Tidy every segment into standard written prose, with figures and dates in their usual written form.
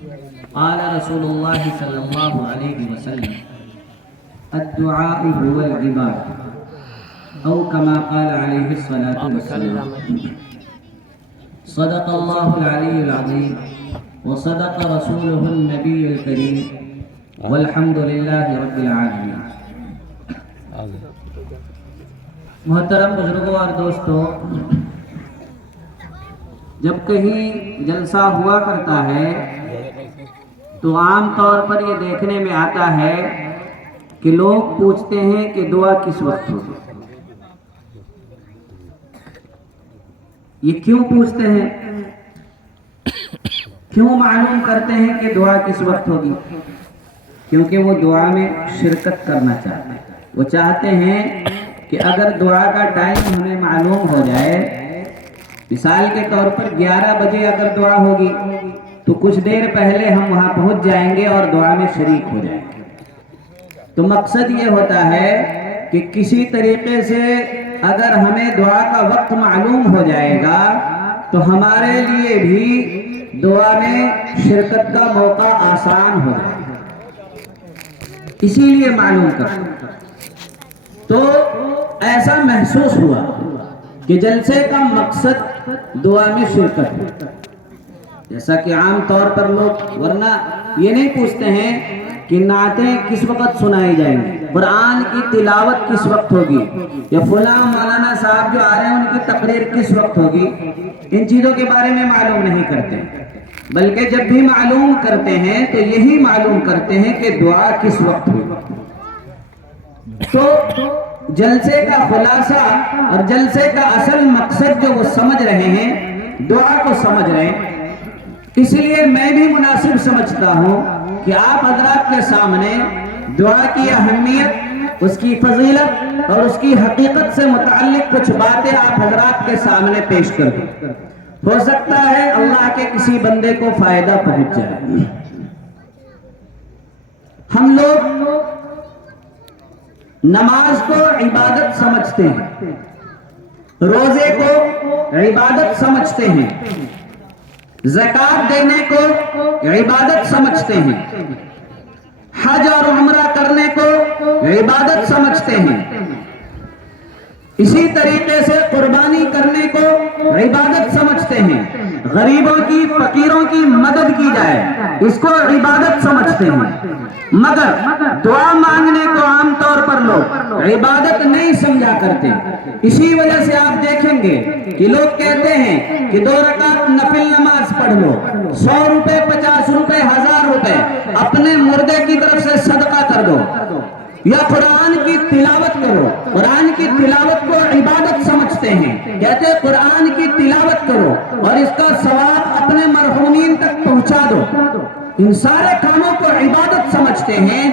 قال رسول الله صلى الله عليه وسلم الدعاء هو العبادة أو كما قال عليه الصلاة والسلام صدق الله العلي العظيم وصدق رسوله النبي الكريم والحمد لله رب العالمين۔ محترم بزرگوں اور دوستوں، جب کہیں جلسہ ہوا کرتا ہے تو عام طور پر یہ دیکھنے میں آتا ہے کہ لوگ پوچھتے ہیں کہ دعا کس وقت ہوگی۔ یہ کیوں پوچھتے ہیں؟ کیوں معلوم کرتے ہیں کہ دعا کس وقت ہوگی؟ کیونکہ وہ دعا میں شرکت کرنا چاہتے ہیں۔ وہ چاہتے ہیں کہ اگر دعا کا ٹائم ہمیں معلوم ہو جائے، مثال کے طور پر 11 بجے اگر دعا ہوگی تو کچھ دیر پہلے ہم وہاں پہنچ جائیں گے اور دعا میں شریک ہو جائیں گے۔ تو مقصد یہ ہوتا ہے کہ کسی طریقے سے اگر ہمیں دعا کا وقت معلوم ہو جائے گا تو ہمارے لیے بھی دعا میں شرکت کا موقع آسان ہو جائے گا، اسی لیے معلوم کرتے ہیں۔ تو ایسا محسوس ہوا کہ جلسے کا مقصد دعا میں شرکت ہے، جیسا کہ عام طور پر لوگ ورنہ یہ نہیں پوچھتے ہیں کہ نعتیں کس وقت سنائی جائیں گی، قرآن کی تلاوت کس وقت ہوگی، یا فلاں مولانا صاحب جو آ رہے ہیں ان کی تقریر کس وقت ہوگی۔ ان چیزوں کے بارے میں معلوم نہیں کرتے، بلکہ جب بھی معلوم کرتے ہیں تو یہی معلوم کرتے ہیں کہ دعا کس وقت ہوگی۔ تو جلسے کا خلاصہ اور جلسے کا اصل مقصد جو وہ سمجھ رہے ہیں، دعا کو سمجھ رہے ہیں، اس لیے میں بھی مناسب سمجھتا ہوں کہ آپ حضرات کے سامنے دعا کی اہمیت، اس کی فضیلت اور اس کی حقیقت سے متعلق کچھ باتیں آپ حضرات کے سامنے پیش کر دوں۔ ہو سکتا ہے اللہ کے کسی بندے کو فائدہ پہنچ جائے۔ ہم لوگ نماز کو عبادت سمجھتے ہیں، روزے کو عبادت سمجھتے ہیں، زکوٰۃ دینے کو عبادت سمجھتے ہیں، حج اور عمرہ کرنے کو عبادت سمجھتے ہیں، اسی طریقے سے قربانی کرنے کو عبادت سمجھتے ہیں، غریبوں کی فقیروں کی مدد کی جائے اس کو عبادت سمجھتے ہیں، مگر دعا مانگنے کو عام طور پر لوگ عبادت نہیں سمجھا کرتے۔ اسی وجہ سے آپ دیکھیں گے کہ لوگ کہتے ہیں کہ 2 رکعت نفل نماز پڑھ لو، 100 روپے 50 روپے 1000 روپے اپنے مردے کی طرف سے صدقہ کر دو، یا قرآن کی تلاوت کرو۔ قرآن کی تلاوت کو عبادت سمجھتے ہیں، کہتے ہیں قرآن کی تلاوت کرو اور اس کا ثواب اپنے مرحومین تک پہنچا دو۔ ان سارے کاموں کو عبادت سمجھتے ہیں،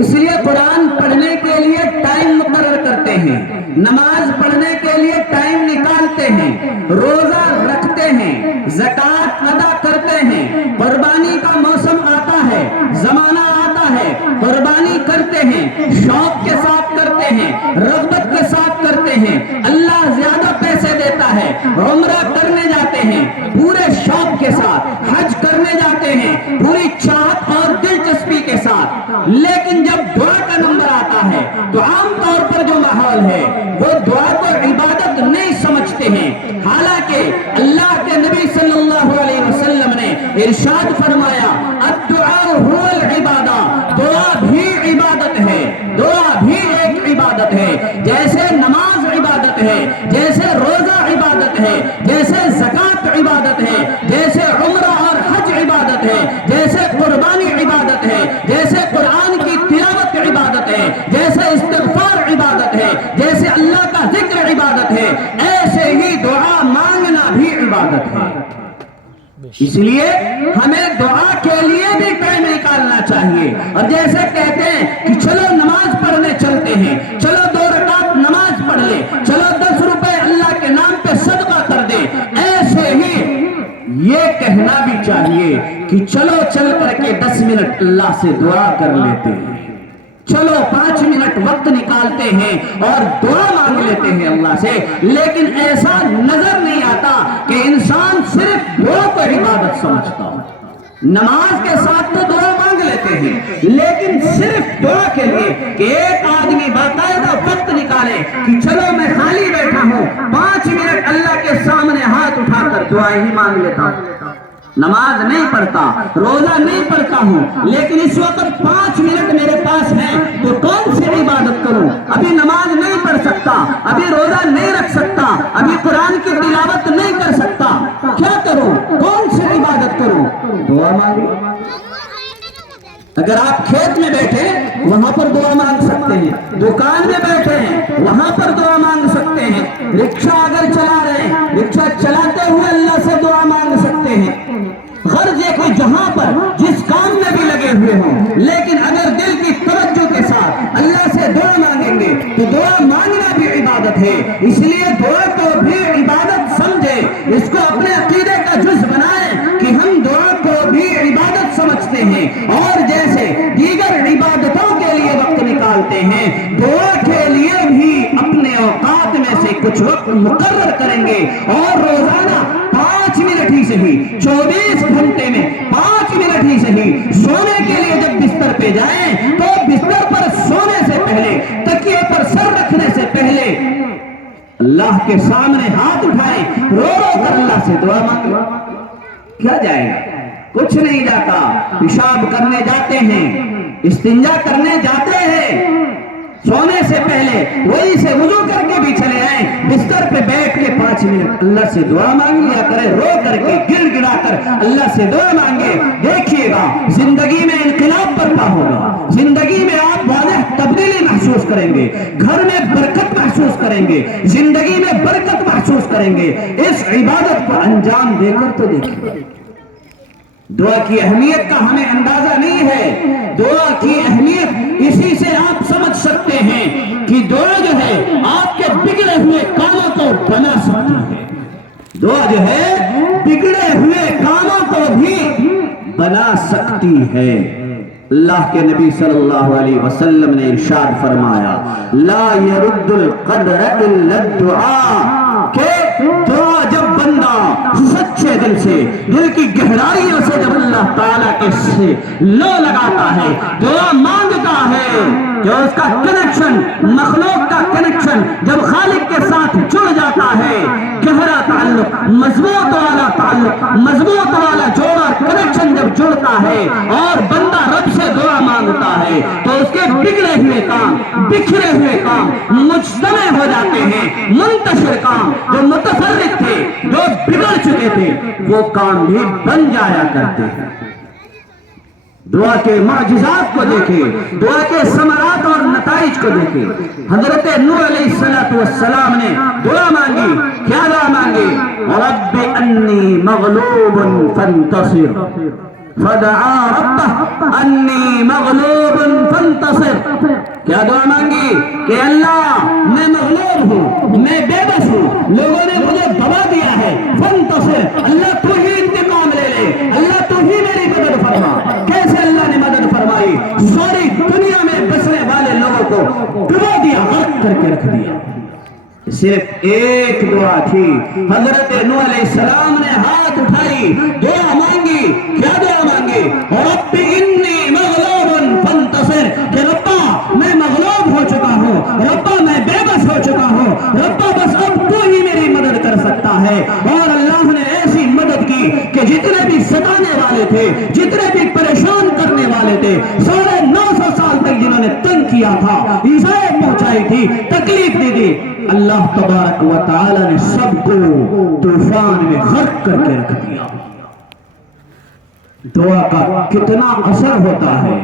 اس لیے قرآن پڑھنے کے لیے ٹائم مقرر کرتے ہیں، نماز پڑھنے کے لیے ٹائم نکالتے ہیں، روزہ رکھتے ہیں، زکوٰۃ ادا کرتے ہیں، قربانی کا موسم آتا ہے، زمانہ آتا ہے، قربانی کرتے ہیں، شوق کے ساتھ کرتے ہیں، رغبت کے ساتھ کرتے ہیں، اللہ زیادہ پیسے دیتا ہے، عمرہ کرنے جاتے ہیں پورے شوق کے ساتھ، حج کرنے جاتے ہیں پوری چاہت اور دلچسپی کے ساتھ، لیکن جب دعا کا نمبر آتا ہے تو عام طور پر جو ماحول ہے وہ دعا کو عبادت نہیں سمجھتے ہیں۔ حالانکہ اللہ کے نبی صلی اللہ علیہ وسلم نے ارشاد فرمایا الدعاء هو العبادہ، دعا بھی عبادت ہے، دعا بھی ایک عبادت ہے۔ جیسے نماز عبادت ہے، جیسے روزہ عبادت ہے، جیسے زکوٰۃ عبادت ہے، جیسے عمرہ اور حج عبادت ہے، جیسے قربانی عبادت ہے، جیسے قرآن کی تلاوت عبادت ہے، جیسے استغفار عبادت ہے، جیسے اللہ کا ذکر عبادت ہے، ایسے ہی دعا مانگنا بھی عبادت ہے۔ اس لیے ہمیں دعا کے لیے بھی ٹائم نکالنا چاہیے، اور جیسے کہتے ہیں کہ چلو نماز پڑھنے چلتے ہیں، چلو 2 رکعت نماز پڑھ لے، چلو 10 روپے اللہ کے نام پہ صدقہ کر دے، ایسے ہی یہ کہنا بھی چاہیے کہ چلو چل کر کے 10 منٹ اللہ سے دعا کر لیتے ہیں، چلو 5 منٹ وقت نکالتے ہیں اور دعا مانگ لیتے ہیں اللہ سے۔ لیکن ایسا نظر نہیں آتا کہ انسان صرف دعا کو عبادت سمجھتا ہو۔ نماز کے ساتھ تو دعا مانگ لیتے ہیں، لیکن صرف دعا کے لیے کہ ایک آدمی باقاعدہ وقت نکالے کہ چلو میں خالی بیٹھا ہوں 5 منٹ اللہ کے سامنے ہاتھ اٹھا کر دعائیں ہی مانگ لیتا ہوں، نماز نہیں پڑھتا، روزہ نہیں پڑھتا ہوں، لیکن اس وقت 5 منٹ میرے پاس ہیں تو کون سی عبادت کروں؟ ابھی نماز نہیں پڑھ سکتا، ابھی روزہ نہیں رکھ سکتا، ابھی قرآن کی تلاوت نہیں کر سکتا، کیا کروں؟ کون سی عبادت کروں؟ دعا مانگو۔ اگر آپ کھیت میں بیٹھے وہاں پر دعا مانگ سکتے ہیں، دکان میں بیٹھے ہیں وہاں پر دعا مانگ سکتے ہیں، رکشہ اگر چلا رہے ہیں رکشہ چلاتے ہوئے اللہ سے دعا مانگ سکتے ہیں، غرض یہ کہ جہاں پر جس کام میں بھی لگے ہوئے ہوں، لیکن اگر دل کی توجہ کے ساتھ اللہ سے دعا مانگیں گے تو دعا مانگنا بھی عبادت ہے، اس لیے دعا کو بھی عبادت سمجھے، اس کو اپنے عقیدے کا جز بنائیں کہ ہم دعا کو بھی عبادت سمجھتے ہیں، اور جیسے دیگر عبادتوں کے لیے وقت نکالتے ہیں دعا کے لیے بھی اپنے اوقات میں سے کچھ وقت مقرر کریں گے، اور روزانہ 5 منٹ ہی صحیح، 24 گھنٹے میں 5 منٹ ہی صحیح، سونے کے لیے جب بستر پہ جائیں تو بستر پر سونے سے پہلے، تکیے پر سر رکھنے سے پہلے اللہ کے سامنے ہاتھ اٹھائیں، رو رو کر اللہ سے دعا مانگیں۔ کیا جائے گا؟ کچھ نہیں جاتا، پیشاب کرنے جاتے ہیں، استنجا کرنے جاتے ہیں، سونے سے پہلے وہی سے وضو کر کے بھی چلے آئیں، بستر پہ بیٹھ کے 5 منٹ اللہ سے دعا مانگ لیا کرے، رو کر کے گڑ گڑا کر اللہ سے دعا مانگے، دیکھیے گا زندگی میں انقلاب برپا ہوگا، زندگی میں آپ واضح تبدیلی محسوس کریں گے، گھر میں برکت محسوس کریں گے، زندگی میں برکت محسوس کریں گے۔ اس عبادت کو انجام دے کر تو دیکھیے، دعا کی اہمیت کا ہمیں اندازہ نہیں ہے، دعا کی اہمیت اسی سے آپ سمجھ سکتے ہیں کہ دعا جو ہے آپ کے بگڑے ہوئے کاموں کو بنا سکتی ہے، دعا جو ہے بگڑے ہوئے کاموں کو بھی بنا سکتی ہے۔ اللہ کے نبی صلی اللہ علیہ وسلم نے ارشاد فرمایا لا يرد القدر الا الدعاء، کہ دعا جب بندہ سچے دل سے، دل کی گہرائیوں سے جب اللہ تعالیٰ کے سے لو لگاتا ہے، دعا مانگتا ہے، جو اس کا کنیکشن، مخلوق کا کنیکشن جب خالق کے ساتھ جڑ جاتا ہے، گہرا تعلق، مضبوط والا تعلق، مضبوط والا جوڑا کنیکشن جب جڑتا ہے اور بندہ رب سے دعا مانگتا ہے تو اس کے بگڑے ہوئے کام، بکھرے ہوئے کام مجتمع ہو جاتے ہیں، منتشر کام جو متفرق تھے، جو بگڑ چکے تھے، وہ کام بھی بن جایا کرتے ہیں۔ دعا کے معجزات کو دیکھیں، دعا کے ثمرات اور نتائج کو دیکھیں۔ حضرت نوح علیہ السلام نے دعا مانگی، کیا دعا مانگی؟ رب انی مغلوب فانتصر، فدعا ربہ انی مغلوب فانتصر۔ کیا دعا مانگی کہ اللہ میں مغلوب ہوں، میں بے بس ہوں، لوگوں نے مجھے دبا دیا ہے، فانتصر، اللہ تو ہی انتقام لے لے، اللہ تو ہی میری مدد فرما۔ کیسے اللہ نے مدد فرمائی؟ ساری دنیا میں بسنے والے لوگوں کو ڈبو دیا، غرق کر کے رکھ دیا۔ صرف ایک دعا تھی، حضرت نوح علیہ السلام نے ہاتھ اٹھائی، دعا مانگی، کیا دعا مانگی؟ رب انی مغلوب فانتصر، کہ ربا میں مغلوب ہو چکا ہوں، ربا میں بے بس ہو چکا ہوں، ربا بس اب تو ہی میری مدد کر سکتا ہے۔ اور اللہ نے ایسی مدد کی کہ جتنے بھی ستانے والے تھے، جتنے بھی پریشان کرنے والے تھے، 950 سال تک جنہوں نے تنگ کیا تھا، ایذائیں پہنچائی تھی، تکلیف دی تھی، اللہ تبارک و تعالی نے سب کو طوفان میں غرق کر کے رکھ دیا۔ دعا کا کتنا اثر ہوتا ہے،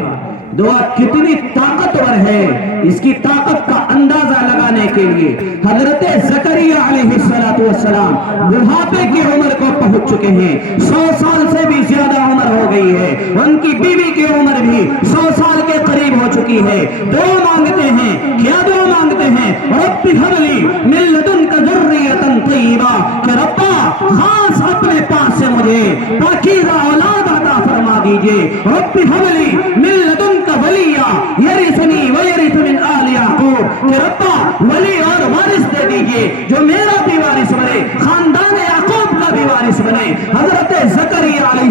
دعا کتنی طاقتور ہے، اس کی طاقت کا اندازہ لگانے کے لیے حضرت زکریا علیہ السلام بڑھاپے کی عمر کو پہنچ چکے ہیں، 100 سال سے بھی زیادہ عمر ہو گئی ہے، ان کی بیوی کی عمر بھی 100 سال کے قریب ہو چکی ہے۔ دعا مانگتے ہیں، کیا دعا مانگتے ہیں؟ رب هب لی من لدنک ذریۃ طیبہ، کہ ربا خاص اپنے پاس سے مجھے پاکیزہ اولاد عطا فرما دیجئے۔ رب هب لی من لدنک ولیہ یرثنی ویرث من آل یعقوب، کہ ربا ولی اور وارث دے دیجئے جو میرا بھی وارث بنے، خاندان یعقوب کا بھی وارث بنے۔ حضرت زکریا علیہ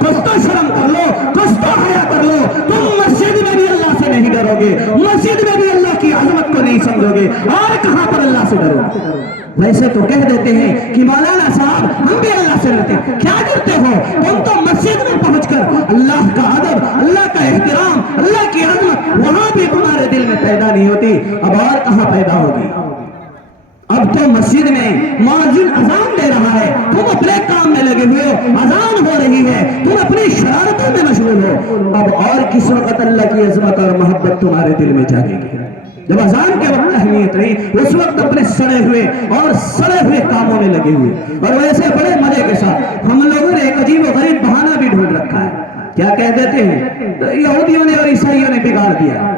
کچھ تو شرم کر لو, کچھ تو حیا کر لو. تم مسجد میں بھی اللہ سے نہیں ڈرو گے, مسجد میں بھی اللہ کی عظمت کو نہیں سمجھو گے, اور کہاں پر اللہ سے ڈرو گے؟ ویسے تو کہہ دیتے ہیں کہ مولانا صاحب ہم بھی اللہ سے ڈرتے ہیں. کیا ڈرتے ہو؟ تم تو مسجد میں پہنچ کر اللہ کا ادب, اللہ کا احترام, اللہ کی عظمت وہاں بھی تمہارے دل میں پیدا نہیں ہوتی, اب اور کہاں پیدا ہوگی؟ اب تو مسجد میں مؤذن اذان دے رہا ہے, تم اپنے کام میں لگے ہوئے ہو, اذان ہو رہی ہے, تم اپنی شرارتوں میں مشغول ہو. اب اور کس وقت اللہ کی عظمت اور محبت تمہارے دل میں جاگے گی؟ جب اذان کے وقت اہمیت رہی, اس وقت اپنے سڑے ہوئے کاموں میں لگے ہوئے. اور ویسے بڑے مزے کے ساتھ ہم لوگوں نے ایک عجیب و غریب بہانہ بھی ڈھونڈ رکھا ہے. کیا کہہ دیتے ہیں, یہودیوں نے اور عیسائیوں نے بگاڑ دیا.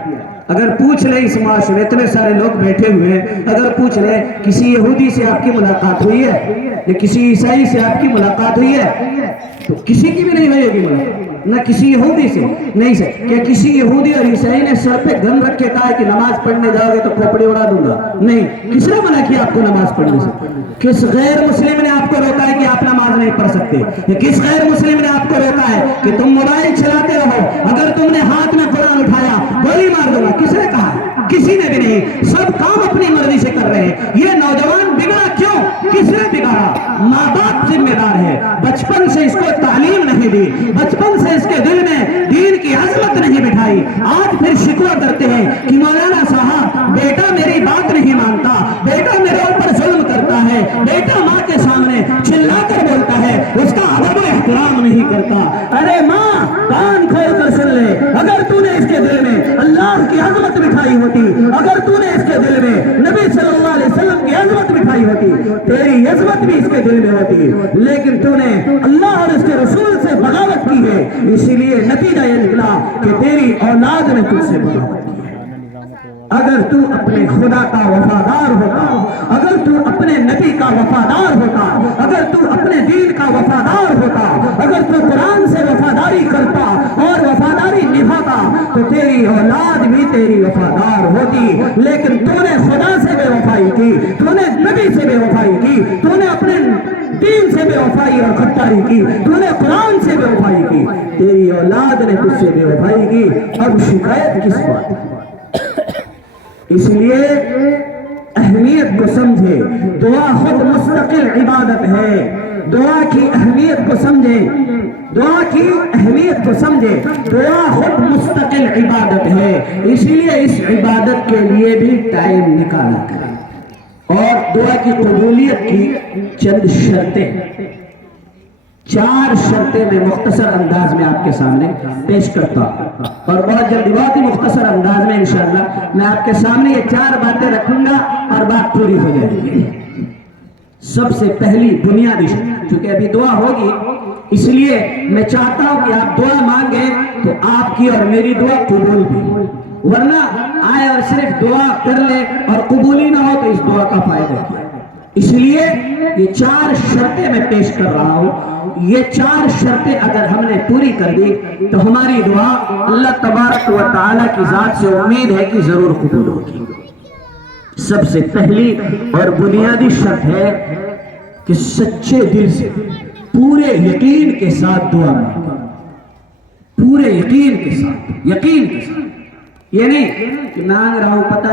اگر پوچھ لے اس معاشرے, اتنے سارے لوگ بیٹھے ہوئے ہیں, اگر پوچھ لے کسی یہودی سے آپ کی ملاقات ہوئی ہے یا کسی عیسائی سے آپ کی ملاقات ہوئی ہے, تو کسی کی بھی نہیں ہوئے گی ملاقات. نہ کسی یہودی سے, نہیں سے کہ کسی یہودی اور عیسائی نے سر پہ گن رکھ کے کہا ہے کہ نماز پڑھنے جاؤ گے تو کھوپڑی اڑا دوں گا. نہیں, کس نے منع کیا آپ کو نماز پڑھنے سے؟ کس غیر مسلم نے آپ کو روکا ہے کہ آپ نماز نہیں پڑھ سکتے؟ یا کس غیر مسلم نے آپ کو روکا ہے کہ تم موبائل چلاتے رہو, اگر تم نے ہاتھ میں قرآن اٹھایا گولی مار دوں گا؟ کس نے کہا؟ کسی نے بھی نہیں. سب کام اپنی مرضی سے کر رہے ہیں. یہ نوجوان بگڑا کیوں؟ کس نے بگاڑا؟ ماں باپ ذمہ دار ہے. بچپن سے اس کو تعلیم نہیں دی, بچپن سے اس کے دل میں دین کی عظمت نہیں بٹھائی. آج پھر شکوہ کرتے ہیں کہ مولانا صاحب بیٹا میری بات نہیں مانتا, بیٹا میرے اوپر ظلم کرتا ہے, بیٹا ماں کے سامنے چلا کر بولتا ہے, اس کا ادب و احترام نہیں کرتا. ارے ماں کان کھول کر سن لے, اگر تو نے اس کے دل میں اللہ کی عظمت بٹھائی ہوتی, اگر تو نے اس کے دل میں نبی صلی اللہ علیہ وسلم کی عظمت بٹھائی ہوتی, تیری عظمت بھی اس کے دل میں ہوتی, لیکن تو نے اللہ اور اس کے رسول سے بغاوت کی ہے, اسی لیے نتیجہ یہ نکلا کہ تیری اولاد نے تجھ سے بغاوت کی ہے. اگر تو اپنے خدا کا وفادار ہوتا, اگر تو اپنے نبی کا وفادار ہوتا, اگر تو اپنے دین کا وفادار ہوتا, اگر تو قرآن سے وفاداری کرتا اور وفاداری نبھاتا, تو تیری اولاد بھی تیری وفادار ہوتی. لیکن تو نے خدا سے بے وفائی کی, تو نے نبی سے بے وفائی کی, تو نے اپنے دین سے بے وفائی اور خطاری کی, تو نے قرآن سے بے وفائی کی, تیری اولاد نے تجھ سے بے وفائی کی. اب شکایت کس بات ہے؟ اس لیے اہمیت کو سمجھے. دعا خود مستقل عبادت ہے. دعا کی اہمیت کو سمجھے, دعا کی اہمیت کو سمجھے. دعا خود مستقل عبادت ہے, اس لیے اس عبادت کے لیے بھی ٹائم نکالا کریں. اور دعا کی قبولیت کی چند شرطیں, 4 شرطیں میں مختصر انداز میں آپ کے سامنے پیش کرتا ہوں, اور بہت جلدی, بہت ہی مختصر انداز میں انشاءاللہ میں آپ کے سامنے یہ 4 باتیں رکھوں گا اور بات پوری ہو جائے گی. سب سے پہلی بنیادی شرط, چونکہ ابھی دعا ہوگی اس لیے میں چاہتا ہوں کہ آپ دعا مانگیں تو آپ کی اور میری دعا قبول بھی, ورنہ آئے اور صرف دعا کر لے اور قبولی نہ ہو تو اس دعا کا فائدہ کیا؟ اس لیے یہ 4 شرطیں میں پیش کر رہا ہوں. یہ 4 شرطیں اگر ہم نے پوری کر دی تو ہماری دعا اللہ تبارک و تعالیٰ کی ذات سے امید ہے کہ ضرور قبول ہوگی. سب سے پہلی اور بنیادی شرط ہے کہ سچے دل سے پورے یقین کے ساتھ دعا مانگو, پورے یقین کے ساتھ, یقین کے ساتھ. یہ نہیں کہ مانگ رہا ہوں پتہ